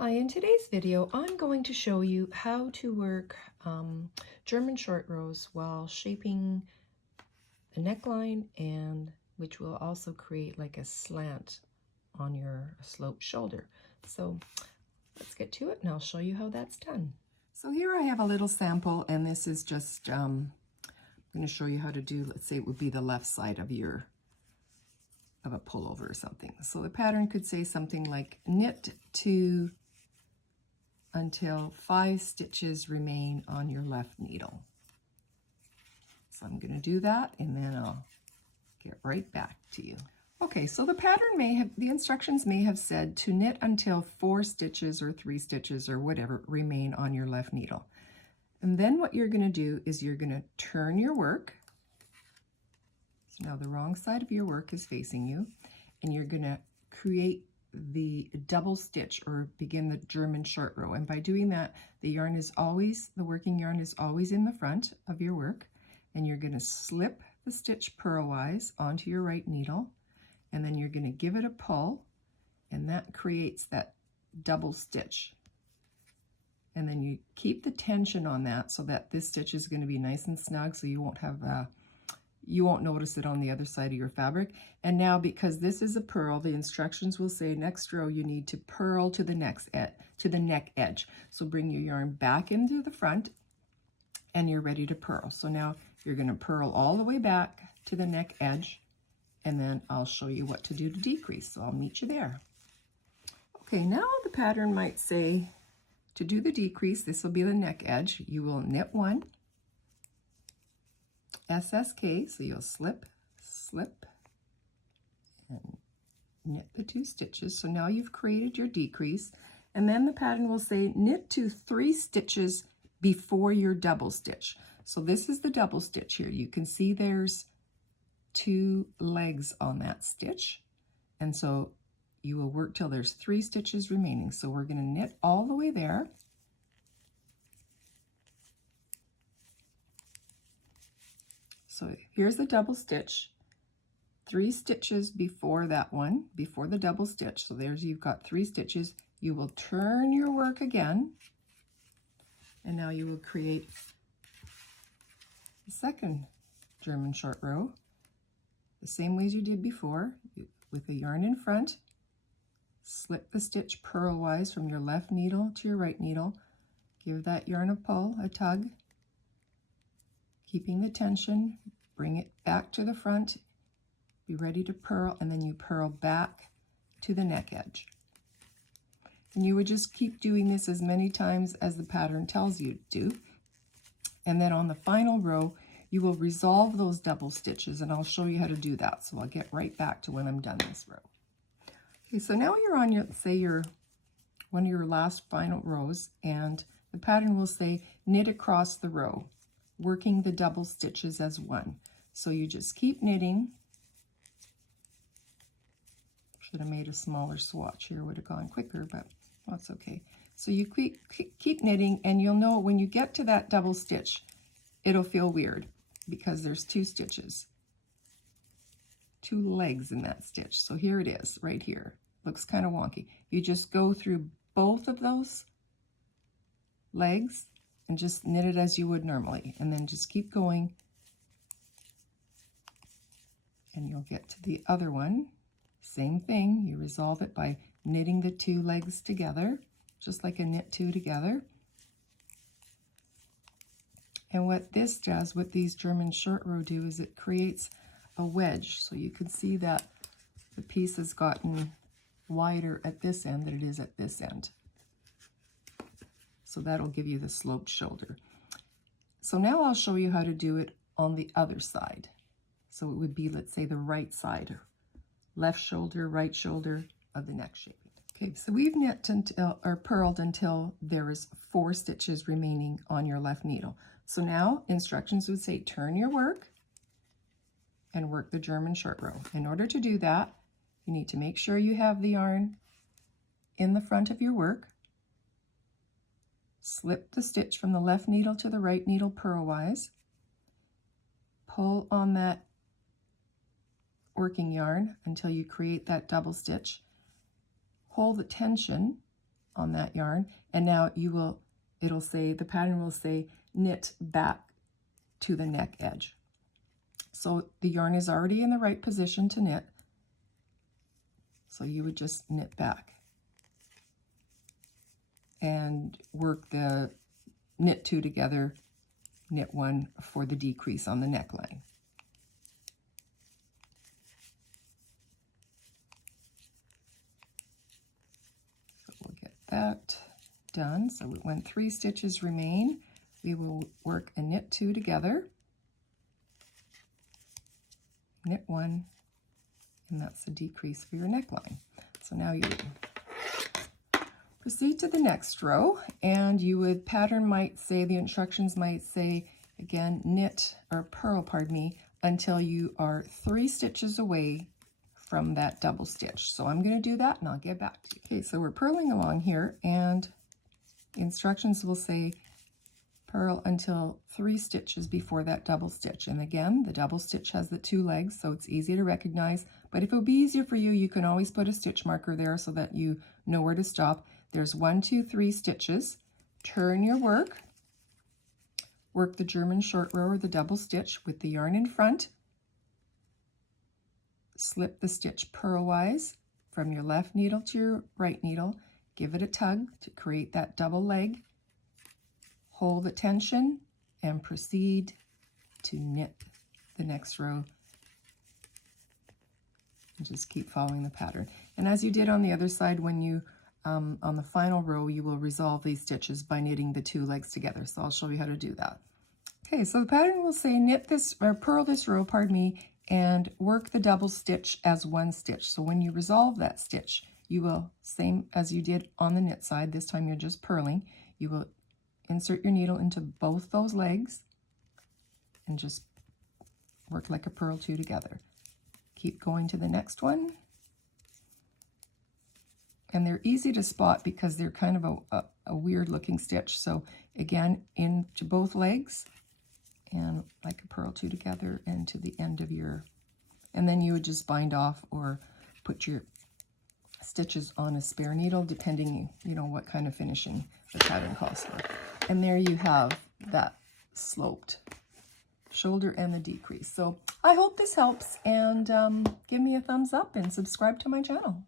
Hi, in today's video, I'm going to show you how to work German short rows while shaping a neckline, and which will also create like a slant on your sloped shoulder. So let's get to it and I'll show you how that's done. So here I have a little sample, and this is just, I'm going to show you how to do, let's say it would be the left side of a pullover or something. So the pattern could say something like knit to until 5 stitches remain on your left needle. So I'm going to do that and then I'll get right back to you. Okay, so the pattern the instructions may have said to knit until 4 stitches or 3 stitches or whatever remain on your left needle. And then what you're going to do is you're going to turn your work. So now the wrong side of your work is facing you, and you're going to create the double stitch or begin the German short row. And by doing that, the working yarn is always in the front of your work, and you're going to slip the stitch purlwise onto your right needle, and then you're going to give it a pull, and that creates that double stitch. And then you keep the tension on that so that this stitch is going to be nice and snug, so you won't notice it on the other side of your fabric. And now, because this is a purl, the instructions will say next row you need to purl to the neck edge. So bring your yarn back into the front and you're ready to purl. So now you're going to purl all the way back to the neck edge, and then I'll show you what to do to decrease. So I'll meet you there. Okay, now the pattern might say to do the decrease, this will be the neck edge. You will knit 1, SSK, so you'll slip, and knit the 2 stitches. So now you've created your decrease, and then the pattern will say knit to 3 stitches before your double stitch. So this is the double stitch here. You can see there's 2 legs on that stitch, and so you will work till there's 3 stitches remaining. So we're going to knit all the way there. So here's the double stitch, 3 stitches before that one, before the double stitch. So you've got 3 stitches. You will turn your work again, and now you will create the second German short row the same way as you did before, with the yarn in front. Slip the stitch purlwise from your left needle to your right needle. Give that yarn a pull, a tug, keeping the tension. Bring it back to the front, be ready to purl, and then you purl back to the neck edge. And you would just keep doing this as many times as the pattern tells you to do. And then on the final row, you will resolve those double stitches, and I'll show you how to do that. So I'll get right back to when I'm done this row. Okay, so now you're on one of your last final rows, and the pattern will say knit across the row, working the double stitches as one. So you just keep knitting. Should have made a smaller swatch here, would have gone quicker, but that's okay. So you keep knitting, and you'll know when you get to that double stitch, it'll feel weird because there's 2 stitches, 2 legs in that stitch. So here it is, right here. Looks kind of wonky. You just go through both of those legs and just knit it as you would normally, and then just keep going, and you'll get to the other one. Same thing, you resolve it by knitting the 2 legs together, just like a knit 2 together. And what this does, what these German short row do, is it creates a wedge. So you can see that the piece has gotten wider at this end than it is at this end. So that'll give you the sloped shoulder. So now I'll show you how to do it on the other side. So it would be, let's say, the right side, left shoulder, right shoulder of the neck shaping. Okay, so we've knit or purled until there is 4 stitches remaining on your left needle. So now instructions would say turn your work and work the German short row. In order to do that, you need to make sure you have the yarn in the front of your work. Slip the stitch from the left needle to the right needle purlwise. Pull on that working yarn until you create that double stitch. Hold the tension on that yarn, and now it'll say, the pattern will say knit back to the neck edge. So the yarn is already in the right position to knit, so you would just knit back and work the knit 2 together, knit 1 for the decrease on the neckline. So we'll get that done. So when 3 stitches remain, we will work a knit 2 together, knit 1, and that's the decrease for your neckline. So now you proceed to the next row, and you would, pattern might say, the instructions might say, again, knit or purl, pardon me, until you are 3 stitches away from that double stitch. So I'm going to do that and I'll get back to you. Okay, so we're purling along here, and the instructions will say purl until 3 stitches before that double stitch. And again, the double stitch has the 2 legs, so it's easy to recognize. But if it would be easier for you, you can always put a stitch marker there so that you know where to stop. There's 1, 2, 3 stitches. Turn your work. Work the German short row or the double stitch with the yarn in front. Slip the stitch purlwise from your left needle to your right needle. Give it a tug to create that double leg. Hold the tension and proceed to knit the next row. And just keep following the pattern. And as you did on the other side, when you on the final row, you will resolve these stitches by knitting the 2 legs together. So I'll show you how to do that. Okay, so the pattern will say knit this, or purl this row, pardon me, and work the double stitch as 1 stitch. So when you resolve that stitch, you will, same as you did on the knit side, this time you're just purling, you will insert your needle into both those legs and just work like a purl 2 together. Keep going to the next one. And they're easy to spot because they're kind of a weird looking stitch. So again, into both legs and like a purl 2 together and to the end of your, and then you would just bind off or put your stitches on a spare needle, depending, you know, what kind of finishing the pattern calls for. And there you have that sloped shoulder and the decrease. So I hope this helps, and give me a thumbs up and subscribe to my channel.